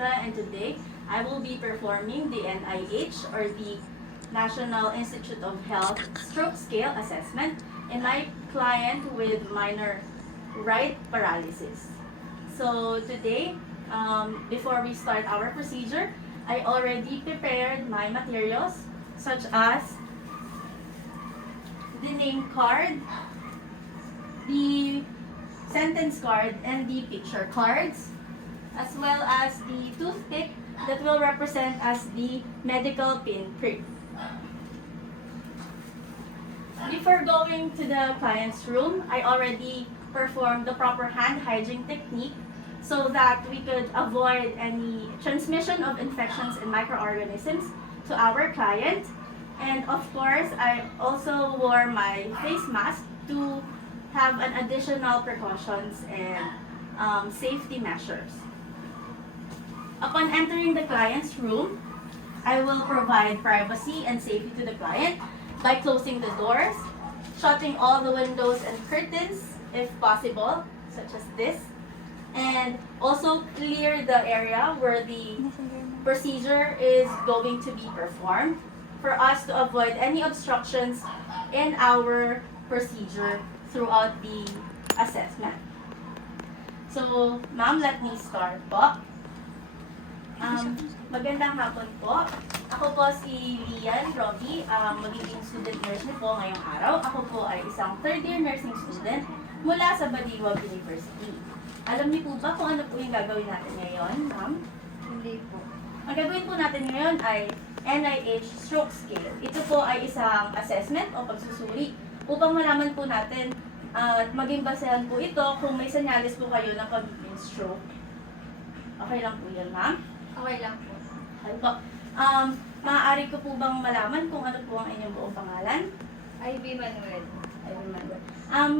Bautista, and today I will be performing the NIH, or the National Institute of Health Stroke Scale Assessment in my client with minor right paralysis. So today, before we start our procedure, I already prepared my materials such as the name card, the sentence card, and the picture cards, as well as the toothpick that will represent as the medical pin prick. Before going to the client's room, I already performed the proper hand hygiene technique so that we could avoid any transmission of infections and microorganisms to our client. And of course, I also wore my face mask to have an additional precautions and safety measures. Upon entering the client's room, I will provide privacy and safety to the client by closing the doors, shutting all the windows and curtains if possible, such as this, and also clear the area where the procedure is going to be performed for us to avoid any obstructions in our procedure throughout the assessment. So, ma'am, let me start po. Magandang hapon po. Ako po si Lian Robbie, magiging student nurse niyo po ngayong araw. Ako po ay isang third year nursing student mula sa Baliwag University. Alam niyo po ba kung ano po yung gagawin natin ngayon, ma'am? Hindi po. Ang gagawin po natin ngayon ay NIH Stroke Scale. Ito po ay isang assessment o pagsusuri upang malaman po natin at maging basehan po ito kung may senyales po kayo ng pagiging stroke. Okay lang po yun, ma'am? Okay lang po. Okay po. Maaari ko po bang malaman kung ano po ang inyong buong pangalan? Ivy Manuel. Ivy Manuel.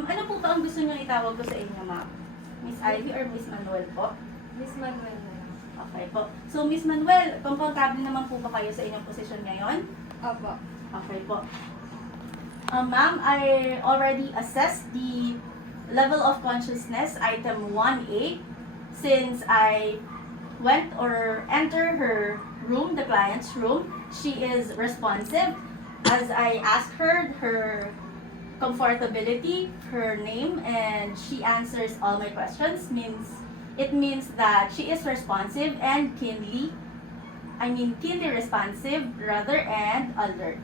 Ano po ba ang gusto niyong itawag ko sa inyo, ma'am? Miss Ivy or Miss Manuel po? Miss Manuel na lang. Okay po. So, Miss Manuel, komportable naman po ba kayo sa inyong posisyon ngayon? Opo. Okay po. Ma'am, I already assessed the level of consciousness, item 1A, since I went or entered her room, the client's room. She is responsive as I asked her comfortability, her name, and she answers all my questions. It means that she is responsive and keenly responsive rather, and alert.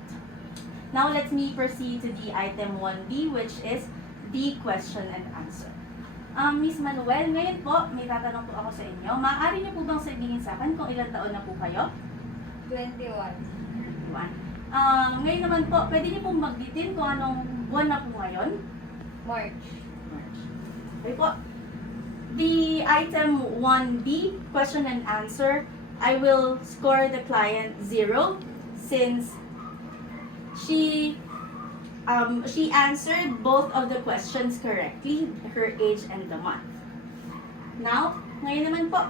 Now let me proceed to the item 1B, which is the question and answer. Miss Manuel, ngayon po, may tatanong po ako sa inyo. Maaari niyo po bang sabihin sa akin kung ilang taon na po kayo? 21. 21. Ngayon naman po, pwede niyo pong magditin kung anong buwan na po ngayon? March. March. Okay po. The item 1B, question and answer, I will score the client 0 since she answered both of the questions correctly, her age and the month. Now, ngayon naman po,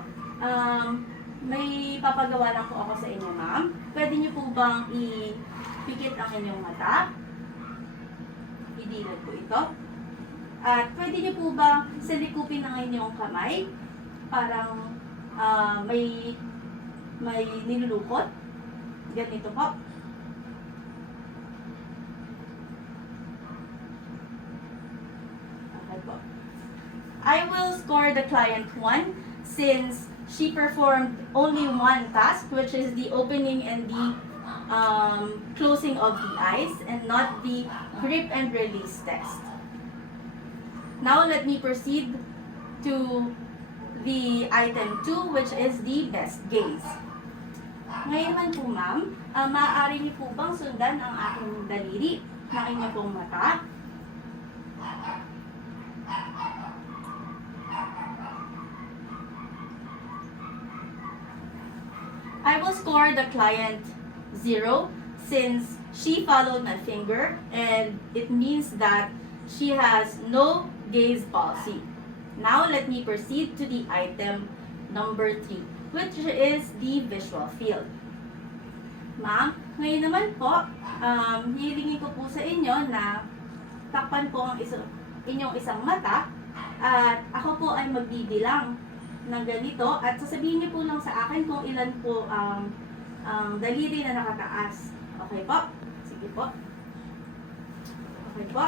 may papagawa lang po ako sa inyo, ma'am. Pwede niyo po bang ipikit ang inyong mata? Idilad po ito. At pwede niyo po bang silikupin ang inyong kamay? Parang may nilulukot. Ganito po. I will score the client 1 since she performed only one task, which is the opening and the closing of the eyes, and not the grip and release test. Now let me proceed to the item 2, which is the best gaze. Ngayon man po, ma'am, maaari niyo po bang sundan ang aking daliri ng inyong pong mata? I will score the client 0 since she followed my finger, and it means that she has no gaze palsy. Now let me proceed to the item number 3, which is the visual field. Ma'am, ngayon naman po, hihilingin ko po sa inyo na takpan po ang inyong isang mata at ako po ay magbibilang ng ganito at sasabihin niyo po lang sa akin kung ilan po ang daliri na nakataas. Okay po? Sige po. Okay po.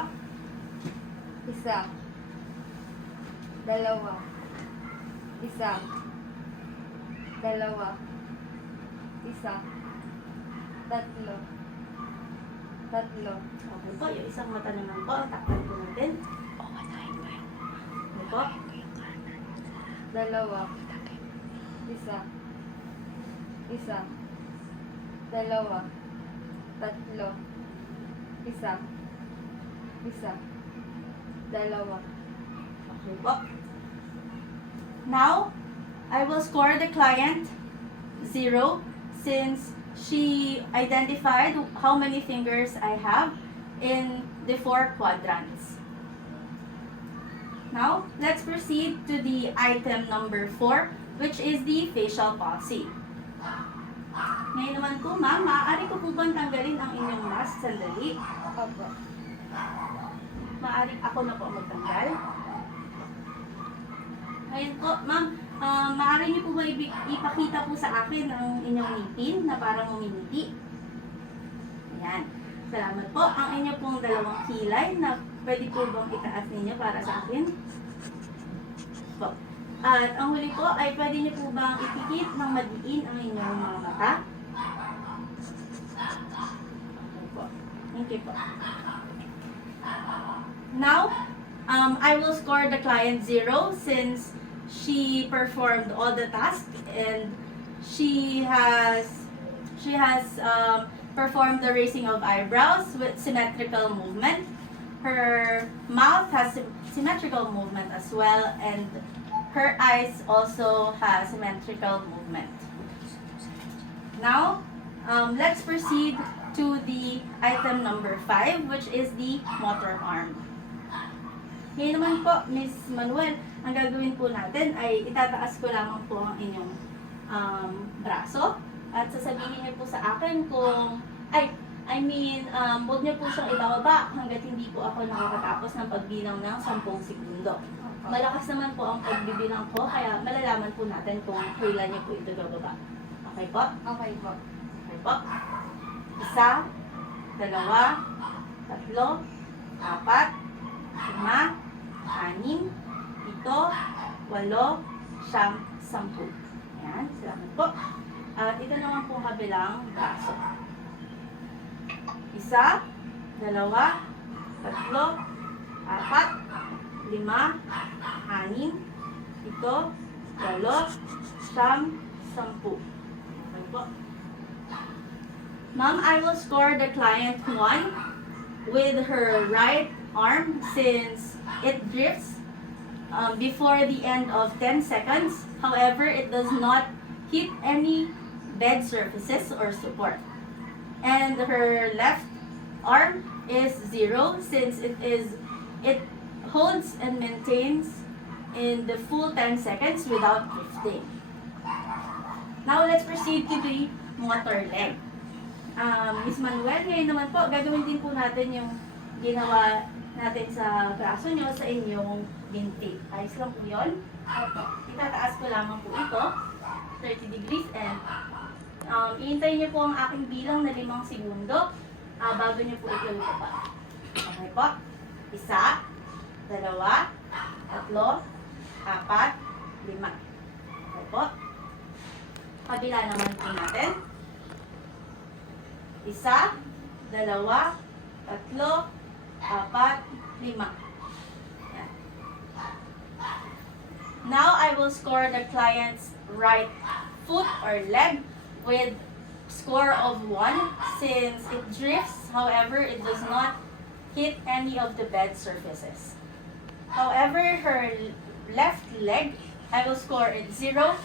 Isa. Dalawa. Isa. Dalawa. Isa. Tatlo. Tatlo. Okay po. Yung isang mata naman po. Takpan po natin. Okay po. Dalawa. Isa. Isa. Dalawa. Tatlo. Isa. Isa. Dalawa. Okay po. Now, I will score the client 0 since she identified how many fingers I have in the 4 quadrants. Now, let's proceed to the item number 4, which is the facial palsy. Ngayon naman po, ma'am, maaari ko po bang tanggalin ang inyong mask? Sandali. Opo. Maaari ako na po magtanggal. Ngayon po, ma'am, maaari niyo po ba ipakita po sa akin ang inyong ngipin na parang umingiti? Ayan. Salamat po. Ang inyo pong dalawang kilay na pwede po bang itaas ninyo para sa akin? Po. At ang huli po ay pwede niyo po bang ipikit ng madiin ang inyong mga mata? Okay po. Thank you po. Now, I will score the client 0 since she performed all the tasks and she has performed the raising of eyebrows with symmetrical movement. Her mouth has symmetrical movement as well, and her eyes also has symmetrical movement. Now, let's proceed to the item number 5, which is the motor arm. Ngayon naman po, Miss Manuel, ang gagawin po natin ay itataas ko lamang po ang inyong braso at sasabihin niyo po sa akin kung, huwag niyo po siyang ibababa hanggat hindi po ako nakakatapos ng pagbilang ng 10 segundo. Malakas naman po ang pagbibilang ko, kaya malalaman po natin kung kailan niyo po ito bababa. Okay po? Okay po. Okay po? 1, 2, 3, 4, 5, 6, 7, 8, 9, 10. Ayan, salamat po. At ito naman po kabilang braso. 1, 2, 3, 4, 5, 6, 7, 8, 9, 10. Okay po. Ma'am, I will score the client 1 with her right arm since it drifts before the end of 10 seconds. However, it does not hit any bed surfaces or support. And her left arm is 0 since it holds and maintains in the full 10 seconds without drifting. Now, let's proceed to the motor leg. Miss Manuel, ngayon naman po, gagawin din po natin yung ginawa natin sa braso nyo sa inyong binti. Ayos lang po yun. Itataas ko lamang po ito, 30 degrees, and iintayin nyo po ang aking bilang na 5 segundo bago nyo po ito ibaba. Okay po? 1, 2, 3, 4, 5. Okay po? Kabila naman po natin. 1, 2, 3, 4, 5. Yan. Now, I will score the client's right foot or leg with score of 1 since it drifts. However, it does not hit any of the bed surfaces. However, her left leg, I will score it 0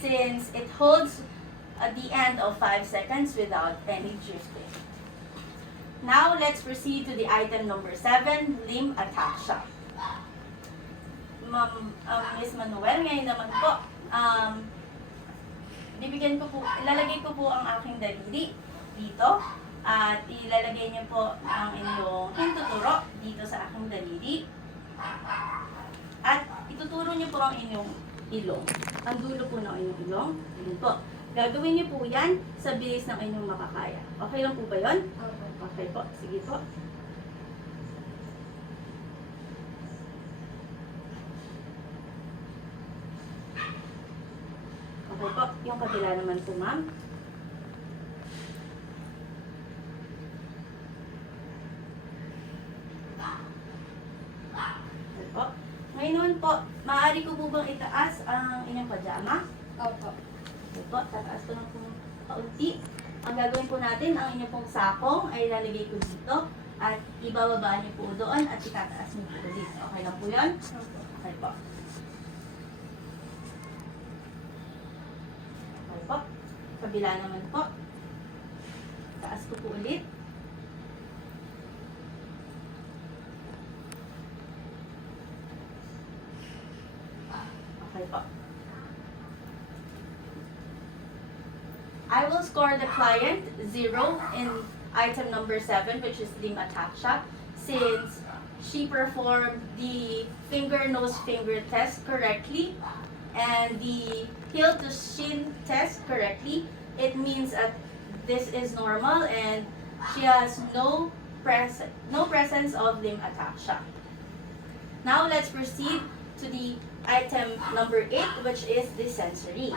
since it holds at the end of 5 seconds without any drifting. Now, let's proceed to the item number 7, limb ataxia. Miss Manuel, ngayon naman po, ilalagay ko po ang aking daliri dito at ilalagay niyo po ang inyong hintuturo dito sa aking daliri at ituturo niyo po ang inyong ilong. Ang dulo po ng inyong ilong. Yun po. Gagawin niyo po yan sa bilis ng inyong makakaya. Okay lang po ba yun? Opo. Okay po. Sige po. Okay po. Yung kabila naman po, ma'am. Okay po. Ngayon po, maaari ko po bang itaas ang inyong pajama? Opo. Okay po, tataas ko lang po ng kaunti. Ang gagawin po natin, ang inyong pong sakong ay lalagay ko dito at ibababa niyo po doon at itataas niyo po ulit. Okay lang po yun? Opo. Okay po. Okay po. Kabila naman po. Taas ko po ulit. Okay po. I will score the client 0 in item number 7, which is limb ataxia, since she performed the finger nose finger test correctly and the heel to shin test correctly. It means that this is normal and she has no presence of limb ataxia. Now let's proceed to the item number 8, which is the sensory.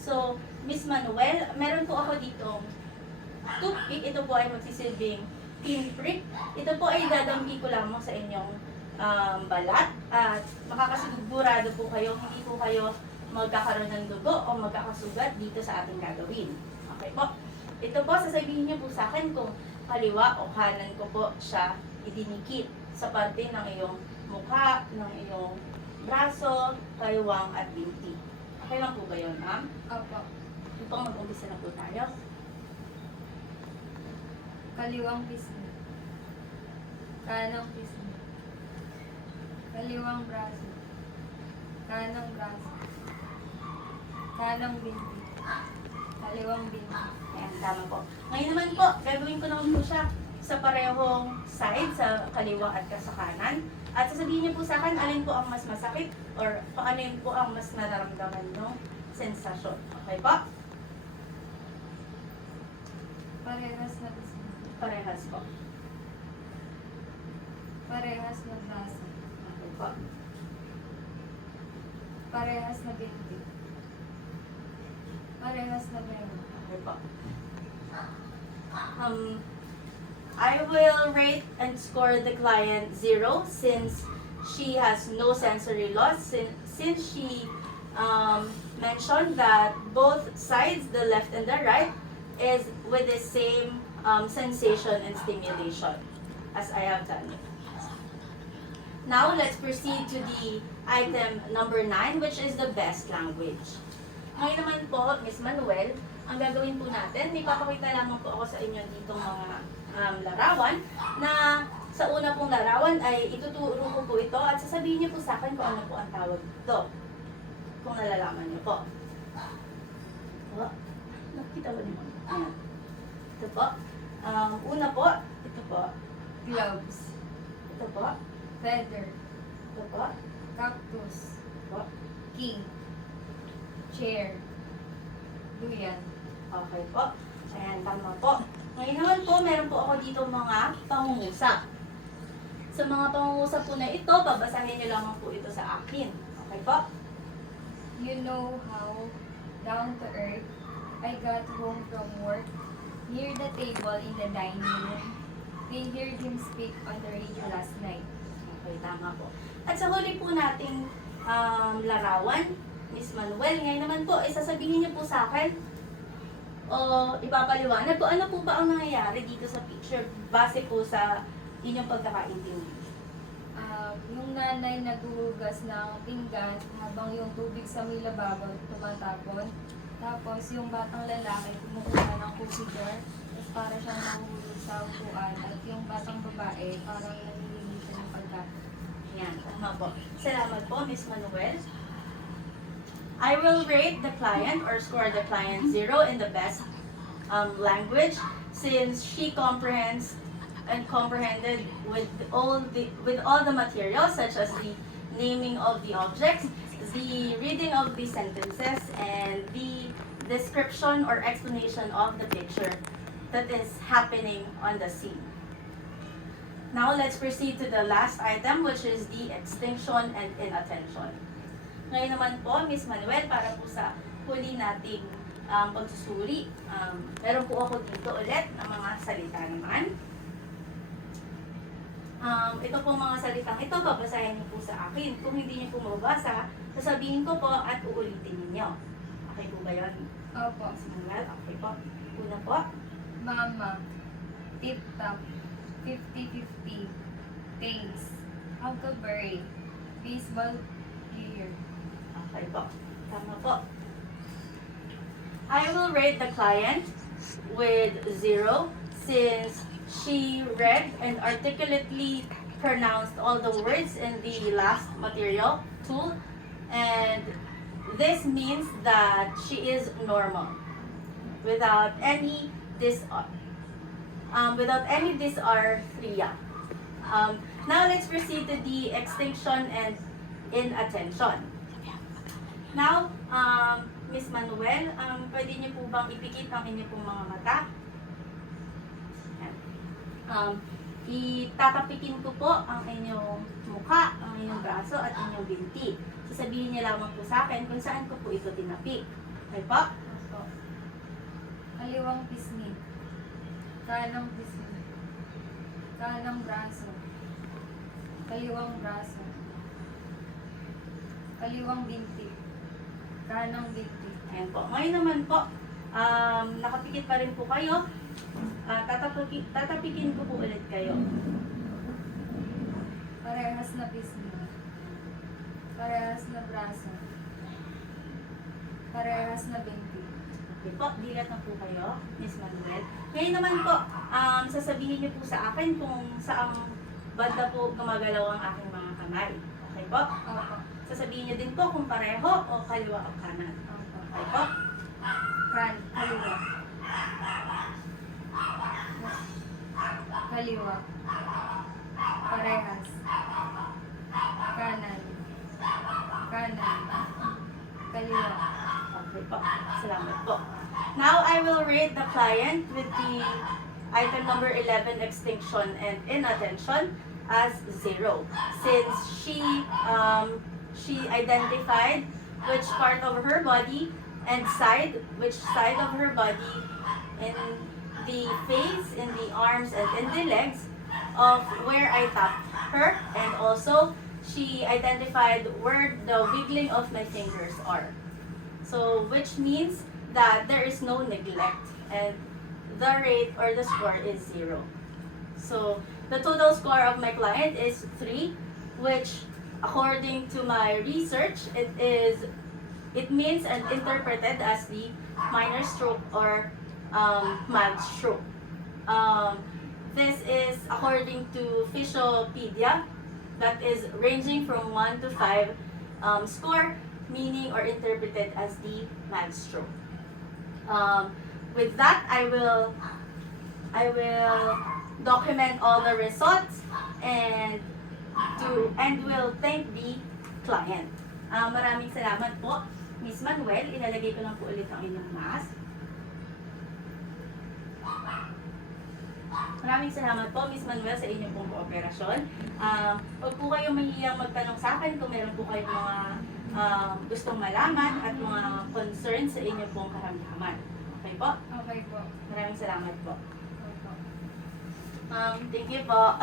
So, Miss Manuel, meron po ako ditong toothpick. Ito po ay magsisilbing pinprick. Ito po ay dadampi ko lamang sa inyong balat at makakasigurado po kayo, hindi po kayo magkakaroon ng dugo o magkakasugat dito sa ating gagawin. Okay po? Ito po, sasabihin niyo po sa akin kung kaliwa o kanan ko po siya idinikit sa parte ng iyong mukha, ng iyong braso, kaliwang at binti. Okay lang po ba yun, ma'am? Opo. Ito pong mag-umpisa na po tayo. Kaliwang pisngi. Kanang pisngi. Kaliwang braso. Kanang braso. Kanang binti. Kaliwang binti. Ayan, tama po. Ngayon naman po, gagawin ko naman po siya sa parehong side, sa kaliwa at sa kanan. At sasabihin niyo po sa akin, alin po ang mas masakit or alin po ang mas nararamdaman ng sensasyon. Okay po? Parehas na pisngi. Parehas po. Parehas na braso. Okay po. Parehas na binti. Parehas na bero. Okay po. I will rate and score the client 0 since she has no sensory loss since she mentioned that both sides, the left and the right, is with the same sensation and stimulation as I have done. Now, let's proceed to the item number 9, which is the best language. Ngayon naman po, Miss Manuel, ang gagawin po natin, may papakita lamang po ako sa inyo ditong mga larawan na sa una pong larawan ay ituturo ko po ito at sasabihin niyo po sa akin kung ano po ang tawag ito. Kung nalalaman niyo po. Po, nakita ko niyo. Ayan. Ito po. Una po, ito po. Gloves. Ito po. Feather. Ito po. Cactus. Ito po. King. Chair. Duyan. Okay po. Ayan, tama po. Ngayon naman po, meron po ako dito mga pangungusap. Sa mga pangungusap po na ito, babasahin niyo lamang po ito sa akin. Okay po? You know how down to earth I got home from work. Near the table in the dining room, we heard him speak on the radio last night. Okay, tama po. At sa huli po nating larawan, Miss Manuel, ngayon naman po, isasabihin niyo po sa akin o ipapaliwanag ko ano po ba ang nangyayari dito sa picture base po sa inyong pagkakaintindi. Yung nanay naghuhugas ng pinggan habang yung tubig sa may lababo tumatapon. Tapos yung batang lalaki kumukuha ng cookie jar. Tapos para siyang nahulog sa upuan. At yung batang babae parang nangihingi siya ng pagkain. Yan, tama po. Salamat po, Miss Manuel. I will rate the client or score the client 0 in the best language since she comprehends and comprehended with all the materials such as the naming of the objects, the reading of the sentences and the description or explanation of the picture that is happening on the scene. Now, let's proceed to the last item, which is the extinction and inattention. Ngayon naman po, Miss Manuel, para po sa huli nating pagsusuri, meron po ako dito ulit ng mga salita naman. Ito po mga salitang ito, babasahin niyo po sa akin. Kung hindi niyo po mabasa, sasabihin ko po at uulitin ninyo. Okay po ba yun? Opo. Miss Manuel, okay po. Una po. Mama. Tip-top. 50-50. Thanks. Huckleberry. Baseball player. Okay po. Tama po. I will rate the client with 0 since she read and articulately pronounced all the words in the last material tool, and this means that she is normal without any dysarthria. Now let's proceed to the extinction and inattention. Now, Miss Manuel, pwede niyo po bang ipikit ang inyong pong mga mata? Itatapikin ko po ang inyong mukha, ang inyong braso at inyong binti. Sasabihin niyo lamang po sa akin kung saan ko po ito tinapik. Okay po? Opo. Kaliwang pisngi. Kanang pisngi. Kanang braso. Kaliwang braso. Kaliwang binti. Kanang binti. Ayan po. Ngayon naman po, nakapikit pa rin po kayo. Tatapikin ko po ulit kayo. Parehas na pisngi. Parehas na braso. Parehas na binti. Okay po, dilat na po kayo, Miss Manuel. Ngayon naman po, sasabihin niyo po sa akin kung saang banda po gumagalaw ang aking mga kamay. Okay po? Opo. Sasabihin niyo din po kung pareho o kaliwa o kanan. Opo. Okay po? Kaliwa. Kaliwa. Parehas. Kanan. Kanan. Kaliwa. Okay po. Salamat po. Now, I will rate the client with the item number 11, extinction and inattention, as 0. Since she identified which part of her body and which side of her body in the face, in the arms, and in the legs of where I tapped her, and also she identified where the wiggling of my fingers are. So, which means that there is no neglect, and the rate or the score is 0. So, the total score of my client is 3, which according to my research, it means and interpreted as the minor stroke or mild stroke. This is according to Physiopedia, that is ranging from 1 to 5 score, meaning or interpreted as the mild stroke. With that, I will document all the results and will thank the client. Maraming salamat po, Miss Manuel. Ilalagay ko lang po ulit ang inyong mask. Maraming salamat po, Miss Manuel, sa inyong pong kooperasyon. Huwag po kayong mahihiyang magtanong sa akin kung meron po kayong mga gustong malaman at mga concerns sa inyong pong karamdaman. Okay po? Okay po. Maraming salamat po. Opo. Thank you po.